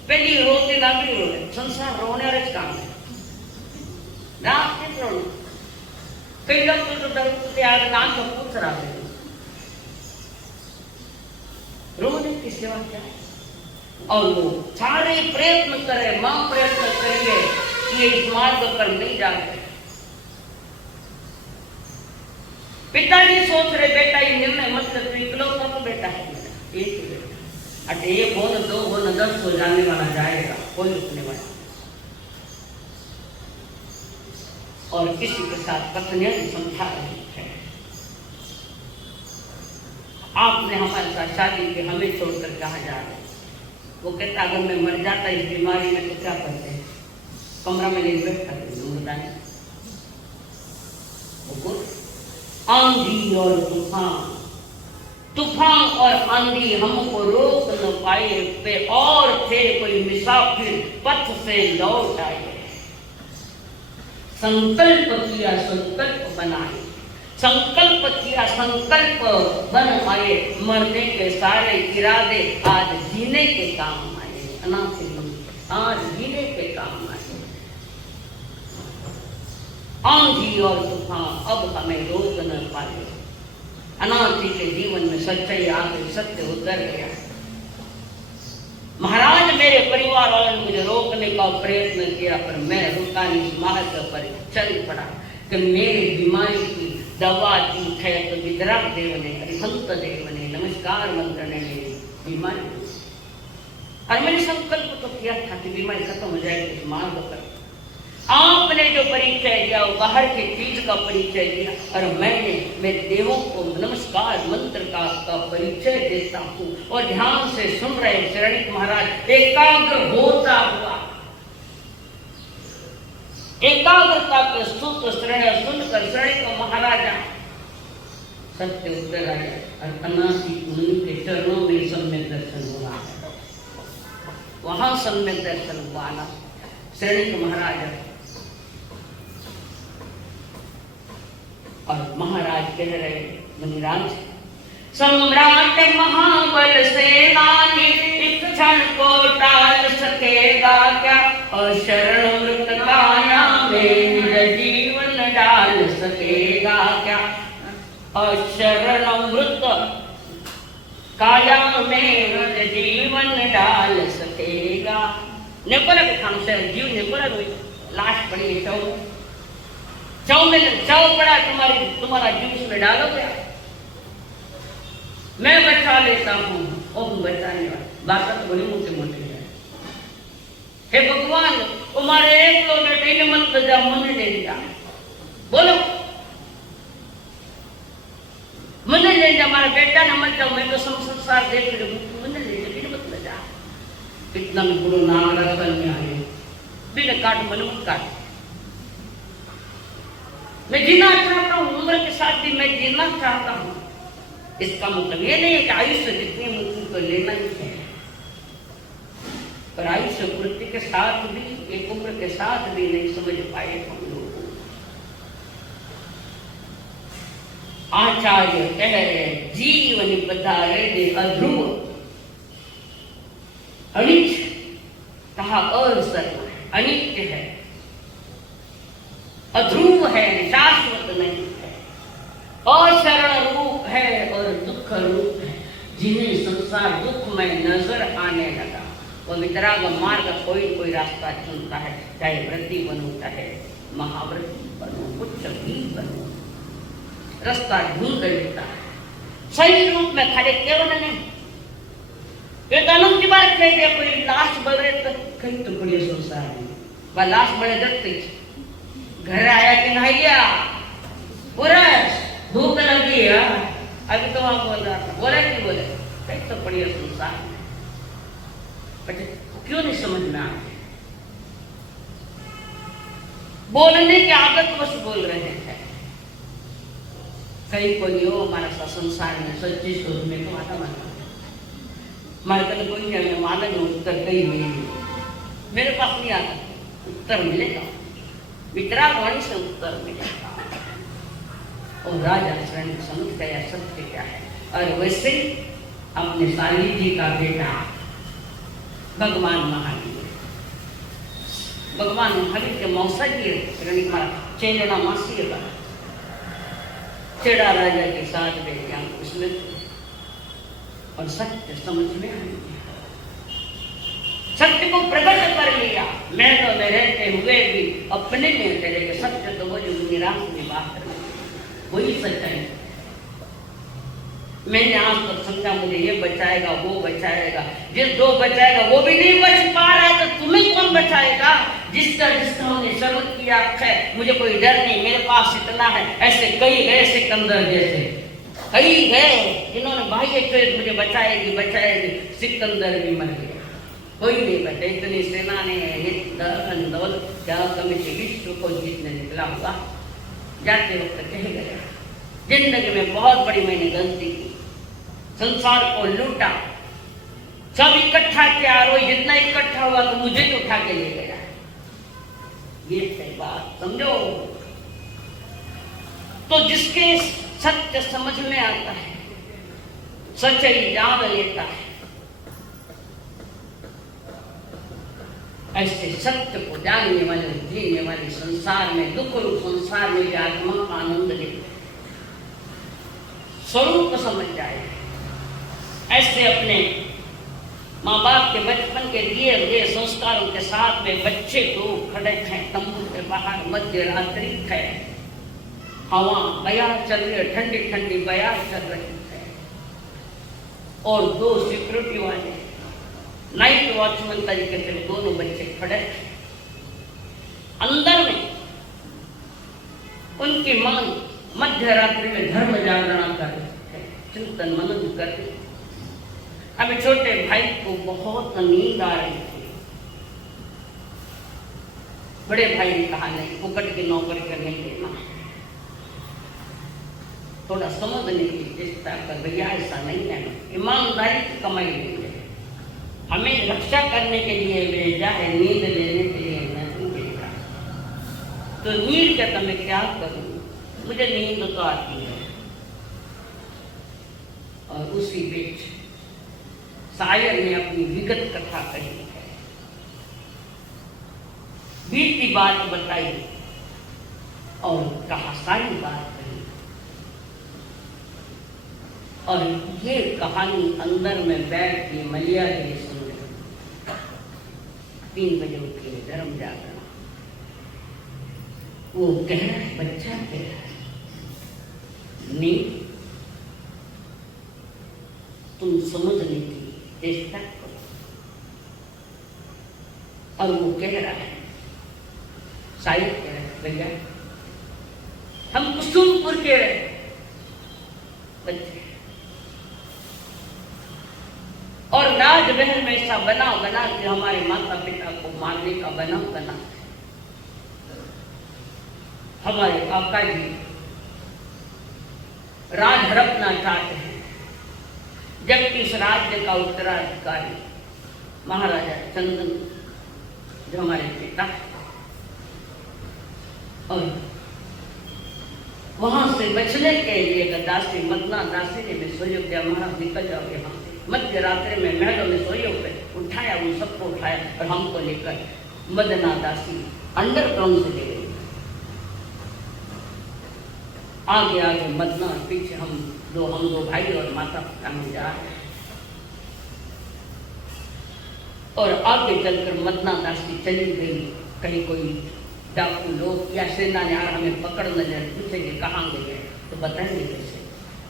पहली रोते ना भी रो रहे, संसार रोने वाले काम है। रात के रोना, कई लोग तो डरते यार नाम तो पूछ रहा है, रोने की सेवा क्या है? और वो सारे प्रयत्न करे, मां प्रयत्न करेंगे कि ये इस मार्ग पर नहीं जाते। पिताजी सोच रहे बेटा ये निर्णय मत कर, इकलौता तो बेटा है, एक ही बेटा। अरे एक हो न, दो हो न, 10 हो, जाने वाला जाएगा, कोई रुकने वाला। और किसी के साथ पत्नियां भी समझा रही है, आपने हमारे साथ शादी की, हमें छोड़कर कहाँ जा रहे? वो कहता अगर मैं मर जाता इस बीमारी में तो क्या करते हैं? कमरा में ले बैठा आंधी और तूफान, तूफान और आंधी हमको रोक न पाए पे, और थे कोई मुसाफिर पथ से लौट आए। संकल्प किया संकल्प बनाए, संकल्प किया संकल्प बन आए। मरने के सारे इरादे आज जीने के काम आए। अनाथ आज जीने के काम आए। आंधी और तूफान अब हमें रोक न पाए। अनाथी के जीवन में सच्चाई आ गई, सत्य उतर गया। महाराज मेरे परिवार वालों ने मुझे रोकने का प्रयत्न किया, पर मैं रुका नहीं, इस मार्ग पर चल पड़ा कि मेरी बीमारी की दवा दी है। तो विद्राग देव ने, हरिहंत देव ने नमस्कार मंत्र ने मेरी बीमारी, और मैंने संकल्प तो किया था कि बीमारी खत्म हो जाएगी इस मार्ग पर। आपने जो परिचय दिया वो बाहर की चीज का परिचय दिया, और मैंने मेरे देवों को नमस्कार मंत्र का परिचय देता हूँ। और ध्यान से सुन रहे शरणिक महाराज एकाग्र होता हुआ, एकाग्रता के सूत्र श्रेणी सुनकर शरणिक महाराजा सत्य उतर आया, और अनाथी मुनि के चरणों में सम्यक दर्शन हुआ। वहां सम्यक दर्शन हुआ ना शरणिक महाराजा, और महाराज कह रहे मुनिराज, सम्राट महाबल सेनानी इस क्षण को टाल सकेगा क्या, और शरण मृत काया में निज जीवन डाल सकेगा क्या, और शरण मृत काया में निज जीवन डाल सकेगा। नेकोला के खान से जीव नेकोला लाश पड़ी है, चौ पड़ा, तुम्हारा जीव उसमें डालो क्या, मैं बचा लेता हूँ। और बचाने वाला बात तो बड़ी मोटी मोटी है। हे भगवान, तुम्हारे एक लो बेटे ने मत जा मन ले लिया, बोलो मन ले जा, हमारा बेटा ने मत जाओ, मैं तो संसार देख रही हूँ, मन ले जा, बिन मत ले जा। इतना गुरु नाम रखल में आए, बिन काट मन मत काट। मैं जीना चाहता हूँ, उम्र के साथ भी मैं जीना चाहता हूँ। इसका मतलब ये नहीं है कि आयुष्य जितनी मुक्ति को लेना ही है, पर आयुष्य पूर्ति के साथ भी, एक उम्र के साथ भी नहीं समझ पाए हम लोग। आचार्य कह रहे जीवन बधाए दे अध्रुव, अनिच कहा असर्व, अनित्य है, अध्रुव है, शाश्वत नहीं है, अशरण रूप है और दुख रूप है। जिन्हें संसार दुख में नजर आने लगा वो वितराग मार्ग कोई रास्ता चुनता है, चाहे व्रती बनो, चाहे महाव्रती बनो, कुछ भी बनो, रास्ता ढूंढ लेता है सही रूप में। खड़े केवल नहीं, एक अनंत की बात कह दिया, कोई लाश बड़े तो कहीं तो बड़ी संसार में वह लाश बड़े दत्ते घर आया कि नहीं गया, पूरा भूख लगी है, अभी तो वहां बोल रहा था, बोले नहीं बोले, कहीं तो बढ़िया संसार में, क्यों नहीं समझ में आ रही? बोलने की आदत बस बोल रहे हैं। कहीं कोई हो हमारा संसार में सच्ची स्वरूप में तो आता माना हमारे कल कोई नहीं माना में उत्तर कहीं नहीं, मेरे पास नहीं आता, उत्तर मिलेगा वितराग वाणी से उत्तर मिलेगा। और राजा शरण समझ गया सत्य क्या है। और वैसे अपने साली जी का बेटा भगवान महावीर, भगवान महावीर के मौसा जी चेंजना मासी का चेड़ा राजा के साथ बेटियां उसमें, और सत्य समझ में आई, सत्य को प्रकट कर लिया। मैं तो में रहते हुए भी अपने में तेरे के सत्य तो वो जो निराश विवाह कर वही सच्चाई। मैंने आज तक समझा मुझे ये बचाएगा वो बचाएगा, जिस दो बचाएगा वो भी नहीं बच पा रहा है तो तुम्हें कौन बचाएगा? जिसका हमने शर्म किया है मुझे कोई डर नहीं, मेरे पास इतना है। ऐसे कई गए सिकंदर जैसे, कई गए जिन्होंने बाह्य चोट मुझे बचाएगी बचाएगी, सिकंदर भी मर गया, कोई नहीं बचे। इतनी सेना ने क्या कमिटी विश्व को जीतने निकला हुआ। जाते वक्त कह गया जिंदगी में बहुत बड़ी मैंने गलती की, संसार को लूटा, सब इकट्ठा किया, और जितना इकट्ठा हुआ तो मुझे तो उठा के ले गया। ये सही बात समझो। तो जिसके सत्य समझ में आता है, सच्चाई जान लेता है, ऐसे सत्य को जानने वाले, जीने वाले संसार में, दुख रूप संसार में भी आत्मा का आनंद ले, स्वरूप समझ जाए। ऐसे अपने माँ बाप के बचपन के दिए हुए संस्कारों के साथ में बच्चे को खड़े हैं तंबू के बाहर, मध्य रात्रि है, हवा बयार चल रही है, ठंडी ठंडी बयार चल रही है, और 2 सिक्योरिटी वाले नाइट वॉचमैन तरीके से दोनों बच्चे खड़े थे। अंदर में उनकी मां मध्य रात्रि में धर्म जागरण कर रहे थे, चिंतन मनन कर रहे। अभी छोटे भाई को बहुत नींद आ रही थी। बड़े भाई ने कहा नहीं, फुकट की नौकरी करने देना, थोड़ा समझने की चेष्टा कर। भैया ऐसा नहीं है, ईमानदारी की कमाई नहीं है, हमें रक्षा करने के लिए भेजा है, नींद लेने के लिए नहीं भेजा। तो नींद क्या, तो मैं क्या करूं, मुझे नींद तो आती है। और उसी बीच शायर ने अपनी विगत कथा कही है, बीती बात बताई और कहा सारी बात कही। और ये कहानी अंदर में बैठ के मलिया के सुन रही। 3 बजे उठी, धर्म जागरण। वो कह रहा है, बच्चा कह रहा है, नहीं तुम समझने की चेष्टा करो। और वो कह रहा है, शायद कह रहा है, भैया हम कुसुमपुर के रहे बच्चे, और राजमहल में ऐसा बना बना के हमारे माता पिता को मारने का बना बना हमारे काका जी राज हड़पना चाहते हैं, जबकि इस राज्य का उत्तराधिकारी महाराजा चंदन जो हमारे पिता, और वहां से बचने के लिए दासी मदना दासी ने भी सहयोग दिया, महाराज निकल जाओ यहाँ से। मध्य रात्रि में महलों में सहयोग पे उठाया, उन सबको उठाया और हमको लेकर मदना दासी अंडरग्राउंड से ले गई। आगे आगे मदना, पीछे हम दो भाई और माता पिता में जा रहे हैं। और आगे चलकर मदना दासी चली गई, कहीं कोई डाकू लोग या सेना ने हमें पकड़ न जाए, पूछेंगे कहाँ गए तो बताएंगे कैसे।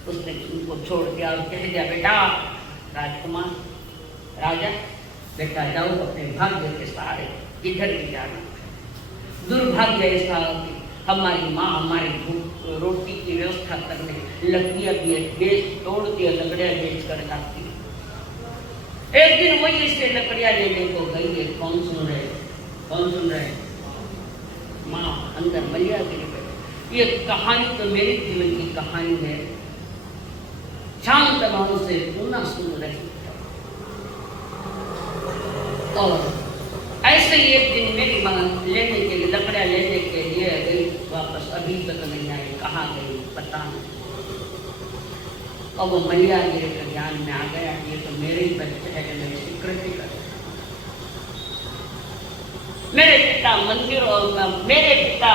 उसने उनको छोड़ दिया और कह दिया, बेटा राजकुमार राजा, बेटा जाओ अपने भाग्य के सहारे, इधर भी जाना। दुर्भाग्य ऐसा कि हमारी माँ हमारी भूख रोटी की व्यवस्था करने लकड़ियाँ बेच तोड़ती है, लकड़ियाँ बेच कर जाती है। एक दिन वही इससे लकड़ियाँ लेने को गई है, कौन सुन रहे माँ अंदर मलिया गिरी गई। ये कहानी तो मेरे जीवन की कहानी है, शांत भाव से पुनः सुन रही। और ऐसे ही एक दिन मेरी माँ लेने के लिए लकड़ियाँ लेने के लिए गई, वापस अभी तक नहीं आई, कहाँ गई पता नहीं। और वो मलिया गिरे के ज्ञान में आ गया, ये तो मेरे ही बच्चे है, मेरी स्वीकृति कर। मेरे पिता मंदिर और मेरे पिता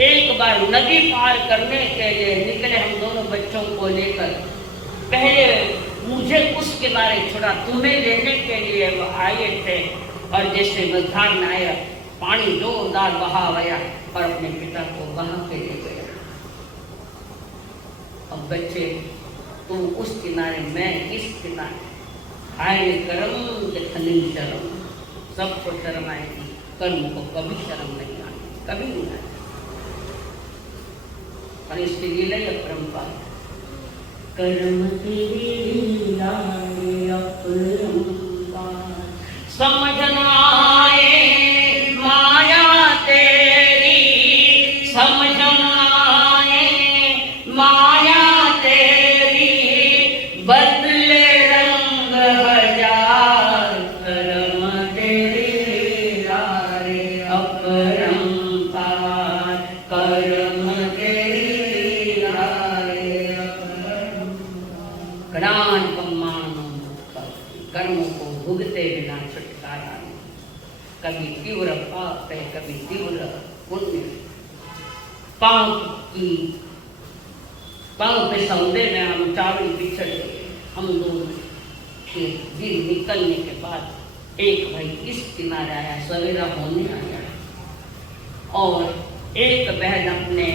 एक बार नदी पार करने के लिए निकले, हम दोनों बच्चों को लेकर। पहले मुझे उस किनारे छोड़ा, तुम्हें लेने के लिए वो आए थे, और जैसे मझधार में आया पानी जोरदार बहा गया और अपने पिता को वहां पे ले गया। अब बच्चे तुम उस किनारे, मैं इस किनारे, हाय कर्म खनी शर्म, सबको शर्म आएगी, कर्म को कभी शर्म नहीं आती, कभी नहीं आती। और इसके लीला अपरंपार, कर्म की लीला अपरंपार, समझना आए माया तेरी, समझना आए माया तेरी, बदले रंग हजार, कर्म तेरी लीला रे अपरंपार, कर्म कर्मों को भुगते बिना छुटकारा नहीं। कभी तीव्र पाप है, कभी तीव्र पुण्य। पाँव पे सौदे में हम चारों बिछड़ गए। हम दोनों के दिन निकलने के बाद एक भाई इस किनारे आया, सवेरा होने आया, और एक बहन अपने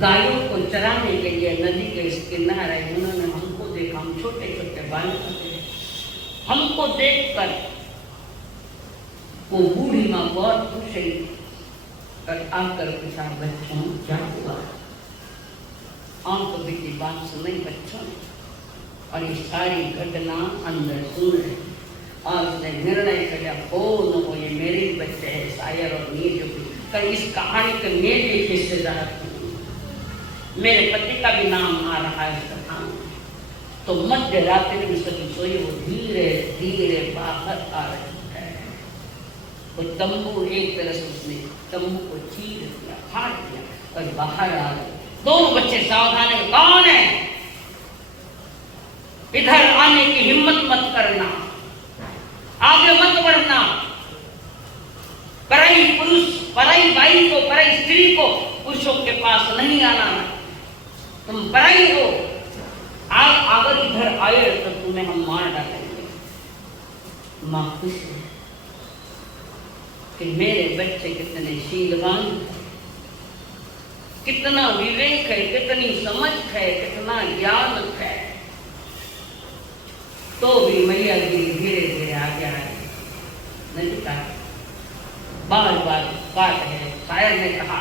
गायों को चराने के लिए नदी के इस किनारे आई। उन्होंने हमको देखा, हम छोटे छोटे बालक थे। हमको देखकर वो बूढ़ी माँ बहुत खुश हुई और आकर पूछा, बच्चों क्या हुआ? आंख बेटी बात सुनाई बच्चों ने, और ये सारी घटना अंदर सुन रहे। और उसने निर्णय किया, हो न हो ये मेरे ही बच्चे हैं, शायर और नीर जो कर इस कहानी के मेरे एक हिस्सेदार हूँ। मेरे पति का भी नाम आ रहा है इस कथा में। तो मध्य रात्रि में सभी सोई, वो धीरे धीरे बाहर आ रही है। वो तंबू एक तरह से उसने तंबू को चीर दिया, फाड़ दिया और बाहर आ गए। दोनों बच्चे सावधान है, कौन है? इधर आने की हिम्मत मत करना, आगे मत बढ़ना। पराई पुरुष, पराई बाई को, पराई स्त्री को पुरुषों के पास नहीं आना। तुम पराई हो, आप अगर इधर आए तो तुम्हें हम मार डालेंगे। मां खुश है कि मेरे बच्चे कितने शीलवान, कितना विवेक है, कितनी समझ है, कितना ज्ञान है। तो भी मैया जी धीरे धीरे आगे आए। नहीं कहा, बार बार बात है। शायर ने कहा,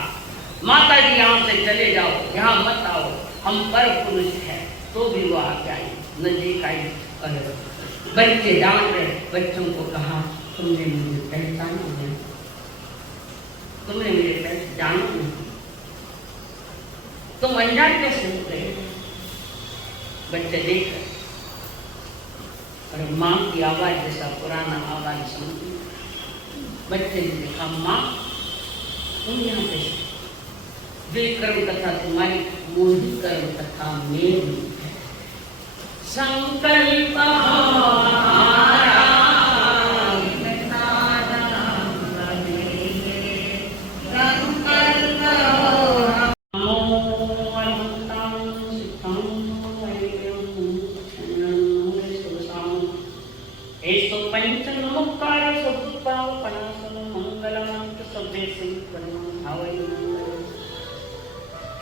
माता जी यहाँ से चले जाओ, यहाँ मत आओ, हम पर पुरुष है। तो भी वो आगे आई, नजदीक आई और बच्चे डांट रहे। बच्चों को कहा, तुमने मुझे पहचाना नहीं, तुमने मुझे पहचाना नहीं, तुम अनजान कैसे हो गए? बच्चे देख रहे और माँ की आवाज जैसा पुराना आवाज सुन। बच्चे ने देखा, माँ तुम यहाँ पे, जो कर्म कथा तुम्हारी, मोही कर्म कथा मेरी है। संकल्प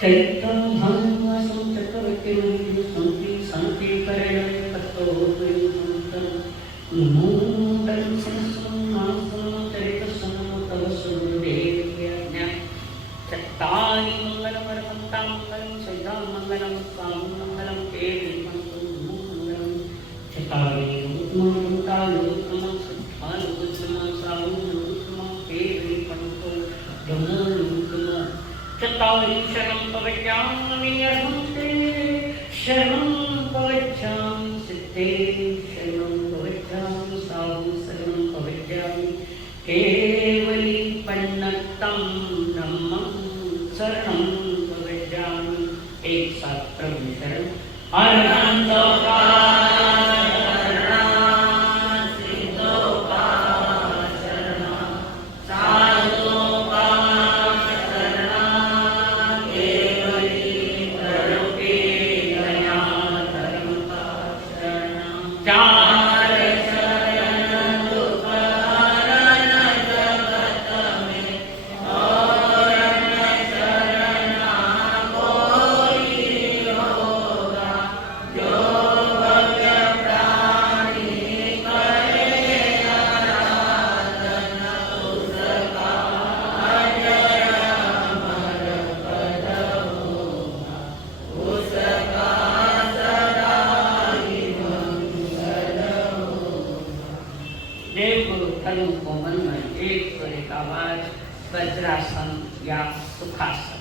चैतम धम्म संचक्रवर्ती संति संति करेण तत्तो संतम नमोदं संसन्नासं चरितसं तव सुदेव्यज्ञ चत्तानि मंगलमर्पन्तां मंगलं सदा मंगलं स्वां मंगलं केवलं मंगलं चत्तारि उत्तमं सत्तानि सावं केवलं चत्तारि शरणं पवज्जामि अर्हन्ते शरणं पवज्जामि सिद्धे शरणं पवज्जामि साधु शरणं पवज्जामि केवली पन्नतं धम्मं शरणं पवज्जामि। एक साथ प्रभु शरण वज्रासन या सुखासन।